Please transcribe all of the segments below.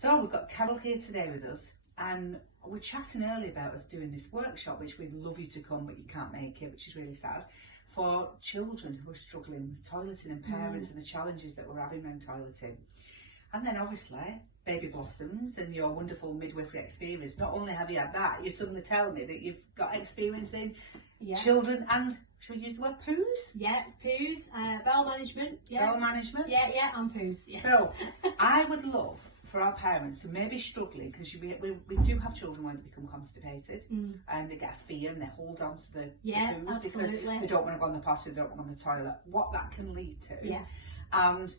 So we've got Carol here today with us, and we're chatting earlier about us doing this workshop, which we'd love you to come, but you can't make it, which is really sad, for children who are struggling with toileting and parents and the challenges that we're having around toileting. And then obviously, Baby Blossoms and your wonderful midwifery experience. Not only have you had that, you suddenly tell me that you've got experience in children and, shall we use the word poos? Yeah, it's poos, bowel management. Yes. Bowel management? Yeah, and poos. Yes. So, I would love for our parents who may be struggling, because we do have children when they become constipated and they get a fear and they hold on to the poos because they don't want to go on the potty, they don't want to go on the toilet, what that can lead to. And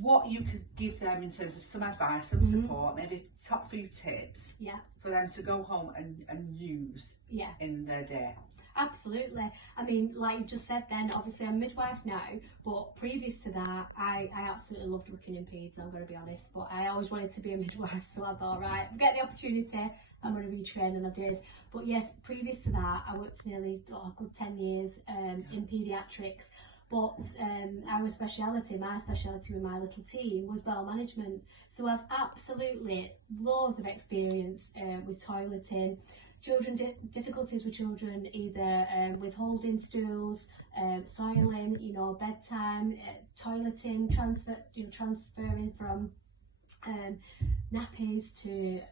what you could give them in terms of some advice, some support, maybe top few tips for them to go home and use in their day. Absolutely. I mean, like you just said then, obviously I'm midwife now, but previous to that, I absolutely loved working in peds, I'm going to be honest, but I always wanted to be a midwife, so I thought, right, if I get the opportunity, I'm going to retrain, and I did. But yes, previous to that, I worked nearly a good 10 years in paediatrics, but my speciality with my little team was bowel management. So I've absolutely loads of experience with toileting. Difficulties with children, either withholding stools, soiling, bedtime, toileting, transferring from nappies to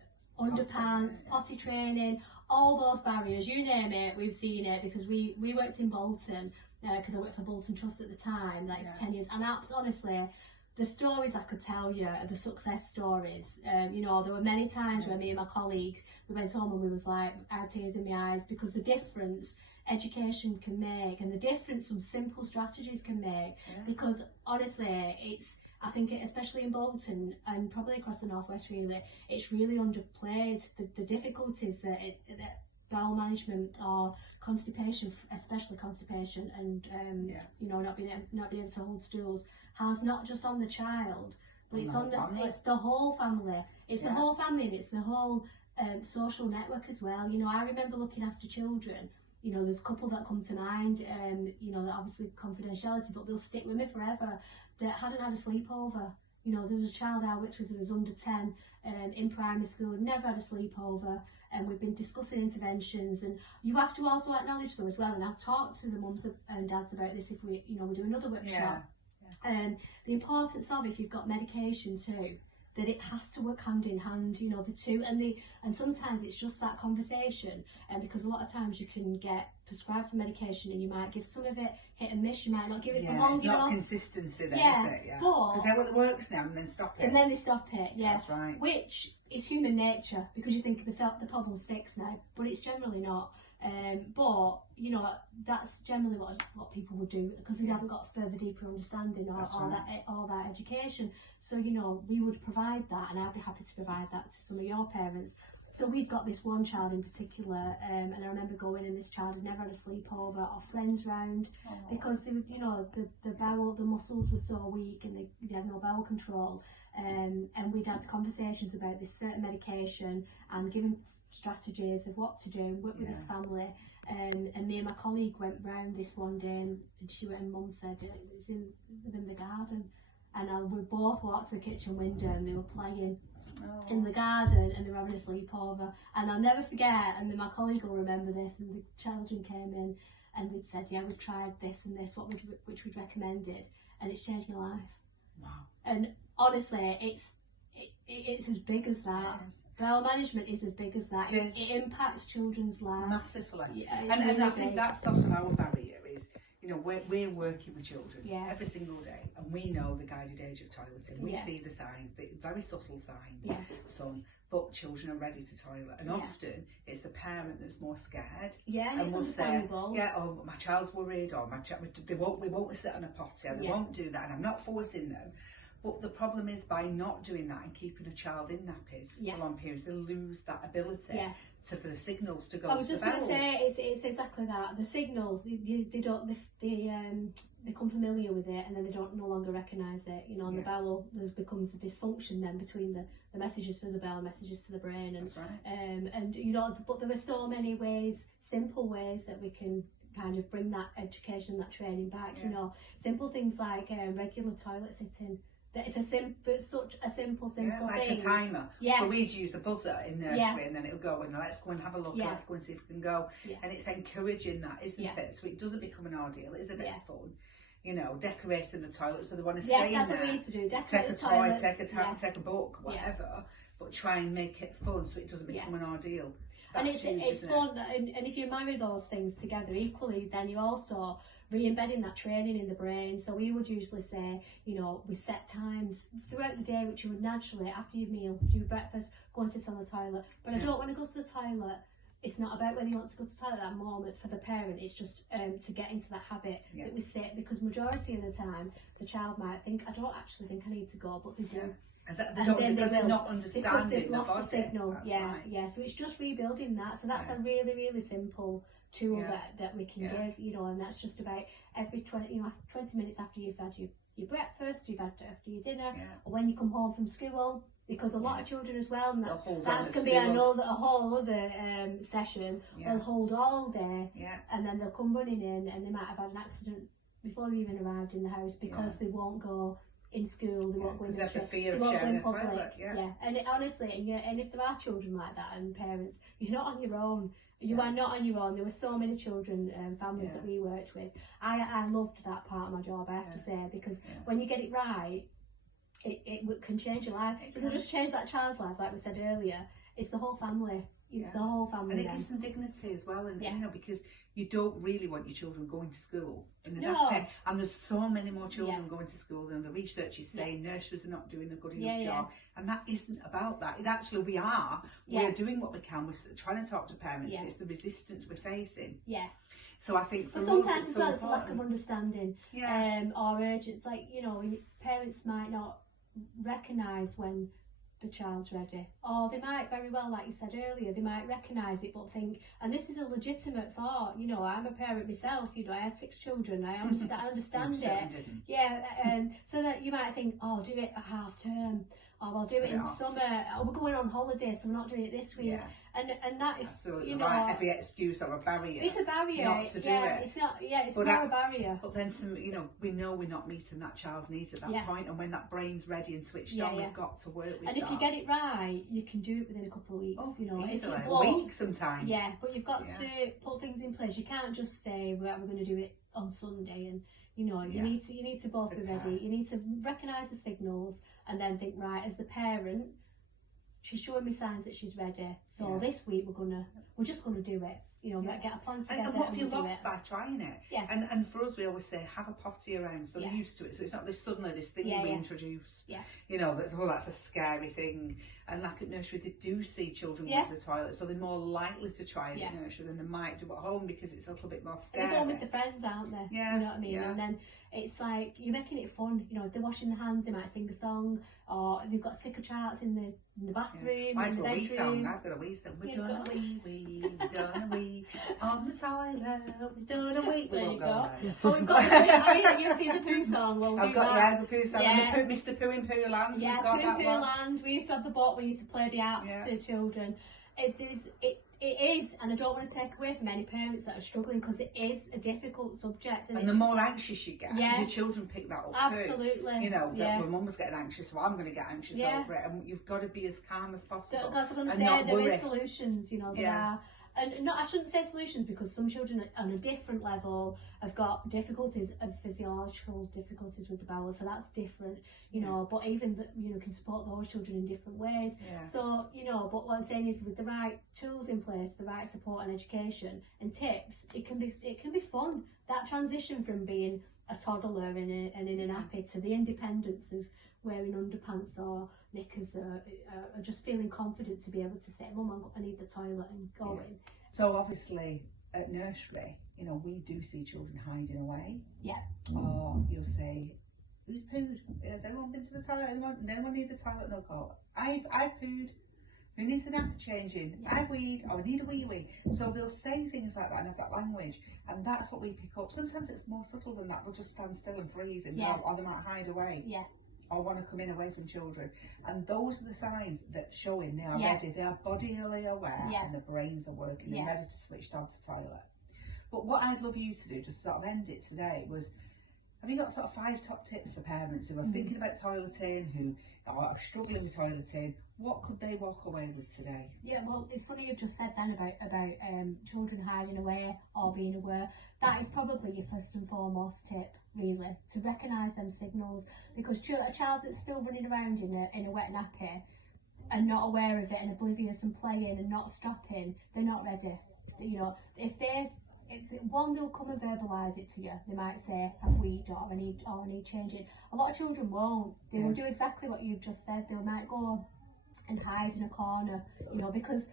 underpants, potty training, all those barriers, you name it, we've seen it, because we worked in Bolton, because I worked for Bolton Trust at the time, for 10 years, and honestly, the stories I could tell you, the success stories, there were many times where me and my colleagues, we went home and we was like, I had tears in my eyes, because the difference education can make, and the difference some simple strategies can make, because honestly, I think especially in Bolton and probably across the Northwest really, it's really underplayed, the difficulties that bowel management or constipation, especially constipation, and not being able to hold stools, has not just on the child, but it's the whole family. It's the whole family, and it's the whole social network as well. I remember looking after children. There's a couple that come to mind, that obviously confidentiality, but they'll stick with me forever, that hadn't had a sleepover. There's a child I worked with who was under 10 in primary school, never had a sleepover, and we've been discussing interventions. And you have to also acknowledge though as well, and I've talked to the mums and dads about this if we do another workshop, the importance of, if you've got medication too, that it has to work hand in hand, the two, and sometimes it's just that conversation, because a lot of times you can get prescribed some medication and you might give some of it hit and miss, you might not give it for long. It's not consistency then, is it? Because it works now and then stop it. And then they stop it, That's right. Which is human nature, because you think the problem's fixed now, but it's generally not. But that's generally what people would do, because they haven't got further deeper understanding or that education. So we would provide that, and I'd be happy to provide that to some of your parents. So we've got this one child in particular, and I remember going, and this child had never had a sleepover or friends round, because they would, the muscles were so weak and they had no bowel control. And we'd had conversations about this certain medication and given strategies of what to do, work with his family. And me and my colleague went round this one day, and she went, and Mum said it's in the garden. And we both walked to the kitchen window, and they were playing in the garden, and they were having a sleepover. And I'll never forget, and then my colleague will remember this, and the children came in and they'd said, we've tried this and this, which we'd recommended, and it's changed my life. Wow. And honestly, it's as big as that. Bowel management is as big as that. It impacts children's lives massively. And I think that's sort of our barrier is, we're working with children every single day, and we know the guided age of toileting. We see the signs, but very subtle signs. But children are ready to toilet, and often it's the parent that's more scared. And will say, oh, my child's worried, or we won't sit on a potty, or they won't do that, and I'm not forcing them. But the problem is, by not doing that and keeping a child in nappies for long periods, they lose that ability for the signals to go to the bowels. I was just going to say, it's exactly that. The signals, they become familiar with it, and then they no longer recognise it. And the bowel, there becomes a dysfunction then between the messages from the bowel, messages to the brain. And, that's right. But there are so many ways, simple ways, that we can kind of bring that education, that training back. Simple things like regular toilet sitting. that it's such a simple like thing. A timer. Yeah. So we'd use the buzzer in nursery, and then it'll go, and let's go and have a look, let's go and see if we can go. And it's encouraging that, isn't it? So it doesn't become an ordeal. It is a bit of fun. You know, decorating the toilet, so they want to stay in there. Yeah, that's what we used to do. Take a toy, take a book, whatever, but try and make it fun so it doesn't become an ordeal. That's and it's fun, and if you marry those things together equally, then you're also re-embedding that training in the brain. So we would usually say, you know, we set times throughout the day which you would naturally, after your meal, do your breakfast, go and sit on the toilet. But I don't want to go to the toilet. It's not about whether you want to go to the toilet at that moment for the parent, it's just to get into that habit that we sit, because majority of the time the child might think, I don't actually think I need to go, but they do. Because they're not understanding because they've lost the signal. Right. So it's just rebuilding that. So that's a really, really simple tool that we can give, you know, and that's just about every 20 minutes after you've had your breakfast, you've had after your dinner, or when you come home from school, because a lot of children as well, and that's going to be a whole other session, will hold all day, and then they'll come running in, and they might have had an accident before they even arrived in the house, because they won't go in school, they won't go in the street, they won't go in public. And honestly, and if there are children like that and parents, you're not on your own. You are not on your own. There were so many children and families that we worked with. I loved that part of my job, I have to say, because when you get it right, it can change your life. It doesn't just change that child's life, like we said earlier. It's the whole family. It's the whole family. And it gives them dignity as well, and you know, because you don't really want your children going to school in the nappy. And there's so many more children going to school than the research is saying. Nurseries are not doing a good enough job, and that isn't about that. It actually, we're doing what we can. We're trying to talk to parents, and it's the resistance we're facing. So I think sometimes as well, it's a lack of understanding, or urgent. Like, you know, parents might not recognise when the child's ready, or they might very well, like you said earlier, they might recognise it but think, and this is a legitimate thought, you know, I'm a parent myself, you know, I had 6 children, I understand it. So that you might think, oh, I'll do it at half term, or I'll do it in summer, or we're going on holiday so we're not doing it this week. And that is, absolutely, you know, every excuse or a barrier. It's a barrier not to do it. It's not. It's more a barrier. But then, we know we're not meeting that child's needs at that point, and when that brain's ready and switched on, we've got to work with. And if you get it right, you can do it within a couple of weeks. You know, easily, a week sometimes. But you've got to put things in place. You can't just say we're going to do it on Sunday, and you know, you need to both be ready. You need to recognise the signals, and then think, right, as the parent, she's showing me signs that she's ready. So this week we're just gonna do it. You know, get a plan together. And what have you lost by trying it? And for us, we always say, have a potty around, so they're used to it. So it's not this thing we introduce. You know, that's a scary thing. And like at nursery, they do see children go to the toilet, so they're more likely to try it at nursery than they might do at home, because it's a little bit more scary. They're going with the friends, aren't they? You know what I mean? And then it's like, you're making it fun. You know, if they're washing their hands, they might sing a song, or they've got sticker charts in the bathroom. I do a wee song. I've got a wee song. We've done a wee, we've done a wee on the toilet. We've done a wee. There you go. Well, we've got you've seen the Pooh song. Well, I've got the Pooh song. And the Mr. Pooh in Pooh Land. Yeah, Pooh in Pooh Land. We used to have the boat. We used to play the app to children. It is, and I don't want to take away from any parents that are struggling, because it is a difficult subject. And the more anxious you get, your children pick that up too. Absolutely. You know, my mum was getting anxious, so I'm going to get anxious over it. And you've got to be as calm as possible. That's what I'm going to say. There is solutions, you know, there are. And I shouldn't say solutions, because some children on a different level have got difficulties of physiological difficulties with the bowel, so that's different, you know, but even, can support those children in different ways. So, you know, but what I'm saying is, with the right tools in place, the right support and education and tips, it can be fun. That transition from being a toddler and in a nappy to the independence of wearing underpants or knickers, or just feeling confident to be able to say, Mum, I need the toilet, and go in. So obviously at nursery, you know, we do see children hiding away. Or you'll say, who's pooed? Has anyone been to the toilet? Anyone need the toilet? And they'll go, I've pooed. Who needs the napper changing? I've weed. Or I need a wee. So they'll say things like that and have that language, and that's what we pick up. Sometimes it's more subtle than that. They'll just stand still and freeze, and or they might hide away. Or want to come in away from children, and those are the signs that showing they are ready. They are bodily aware, and the brains are working and ready to switch on to toilet. But what I'd love you to do, just sort of end it today, was have you got sort of 5 top tips for parents who are thinking about toileting, who are struggling with toileting? What could they walk away with today? Yeah, well, it's funny you've just said then about children hiding away or being aware. That is probably your first and foremost tip, really, to recognise them signals, because a child that's still running around in a wet nappy and not aware of it and oblivious and playing and not stopping, they're not ready. You know, if they'll come and verbalise it to you. They might say, I've weed, or I need changing. A lot of children won't. They will do exactly what you've just said. They might go and hide in a corner, you know, because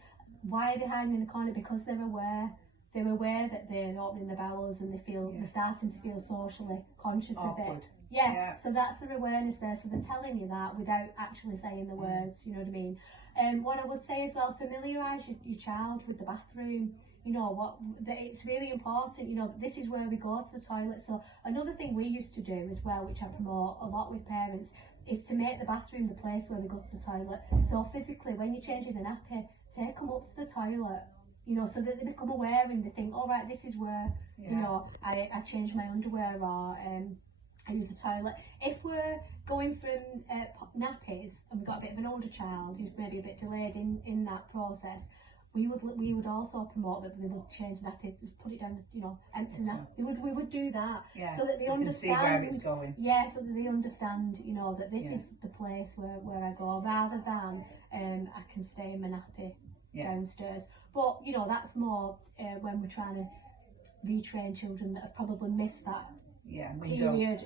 why are they hiding in a corner? Because they're aware. They're aware that they're opening the bowels and they're starting to feel socially conscious of it. Yeah, so that's their awareness there. So they're telling you that without actually saying the words, you know what I mean? What I would say as well, familiarise your child with the bathroom. You know, it's really important, you know, this is where we go to the toilet. So another thing we used to do as well, which I promote a lot with parents, is to make the bathroom the place where we go to the toilet. So physically, when you're changing a nappy, take them up to the toilet, you know, so that they become aware and they think, all right, this is where, you know, I change my underwear, or I use the toilet. If we're going from nappies and we've got a bit of an older child who's maybe a bit delayed in that process, we would also promote that they would change the nappy, put it down, you know, empty nappy. We would do that, so that they understand. Can see where it's going. Yeah, so that they understand, you know, that this is the place where I go, rather than I can stay in my nappy downstairs. But you know, that's more when we're trying to retrain children that have probably missed that period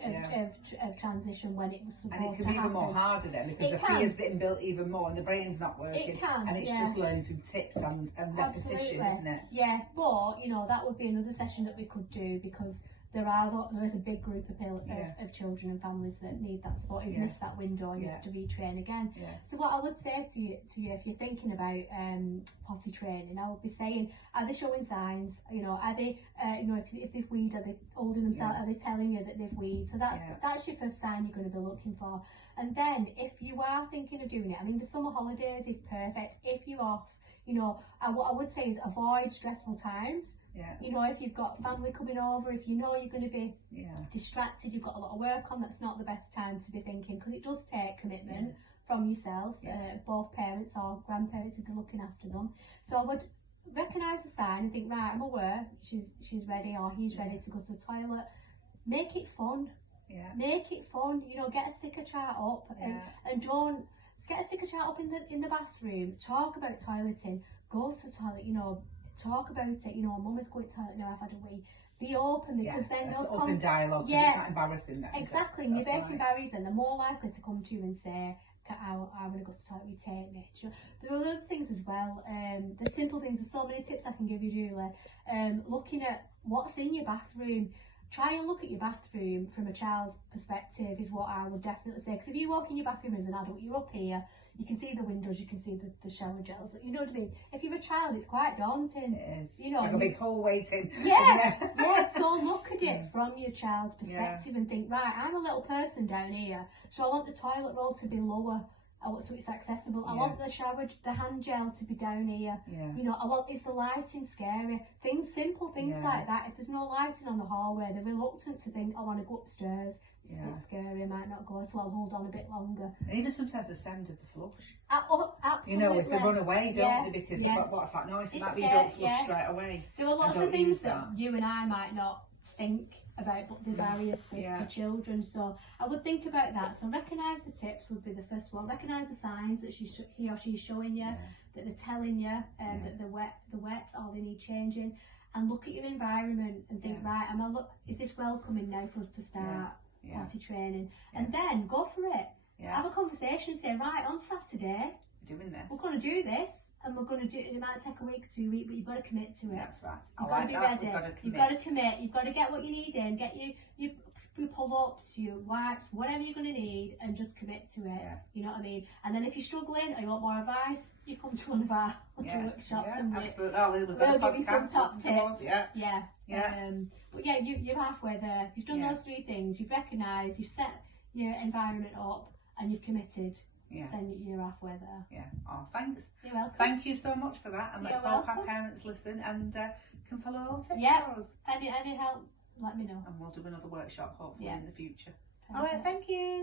of transition when it was supposed to happen. And it can be even more harder then, because the fear's been built even more and the brain's not working. It can, and it's just learning through tics and repetition, isn't it? Yeah, but you know, that would be another session that we could do, because there is a big group of children and families that need that support, who've missed that window, and you have to retrain again. So what I would say to you if you're thinking about potty training, I would be saying, are they showing signs? You know, are they, you know, if they've weed, are they holding themselves? Are they telling you that they've weed? So that's your first sign you're going to be looking for. And then if you are thinking of doing it, I mean, the summer holidays is perfect. If you're off, you know, what I would say is avoid stressful times. You know, if you've got family coming over, if you know you're going to be distracted, you've got a lot of work on, that's not the best time to be thinking, because it does take commitment from yourself, both parents or grandparents if they're looking after them. So I would recognise the sign and think, right, I'm aware she's ready or he's ready to go to the toilet. Make it fun. Make it fun. You know, get a sticker chart up and don't get a sticker chart up in the bathroom. Talk about toileting. Go to the toilet. You know. Talk about it, you know, Mum is going to the toilet now, I've had a wee. Be open, because then those open dialogue, it's not embarrassing then. Exactly, and you're breaking barriers, then they're more likely to come to you and say, I want to go to the toilet, you take me. You know, there are other things as well, the simple things, there's so many tips I can give you, Julie. Looking at what's in your bathroom. Try and look at your bathroom from a child's perspective is what I would definitely say. Because if you walk in your bathroom as an adult, you're up here, you can see the windows, you can see the shower gels, you know what I mean? If you're a child, it's quite daunting. It is. You know, it's like a big hole waiting. So look at it from your child's perspective and think, right, I'm a little person down here, so I want the toilet roll to be lower. So it's accessible. I want the hand gel to be down here. You know, is the lighting scary? Simple things like that. If there's no lighting on the hallway, they're reluctant to think, I want to go upstairs. It's a bit scary, I might not go, so I'll hold on a bit longer. And even sometimes the sound of the flush. Absolutely. You know, as they run away, don't they? Because what's that noise? It might be you don't flush straight away. There are lots of things that you and I might not think about, but the barriers for children. So I would think about that. So recognise the tips would be the first one. Recognise the signs that he or she is showing you, that they're telling you that they're wet or they need changing. And look at your environment and think, right, is this welcoming now for us to start potty training? And then go for it. Have a conversation, say, right, on Saturday, we're going to do this. And we're going to do it. It might take a week, 2 weeks, but you've got to commit to it. That's right. You've got to be ready. You've got to commit. You've got to get what you need in. Get your pull-ups, your wipes, whatever you're going to need, and just commit to it. You know what I mean? And then if you're struggling or you want more advice, you come to one of our workshops and absolutely. We'll give you some top tips. But you're halfway there. You've done those 3 things. You've recognised. You've set your environment up, and you've committed. Then you're halfway there. Oh, thanks. You're welcome. Thank you so much for that. And let's hope our parents listen and can follow all tips for us. Any help let me know. And we'll do another workshop hopefully in the future. Perfect. All right, thank you.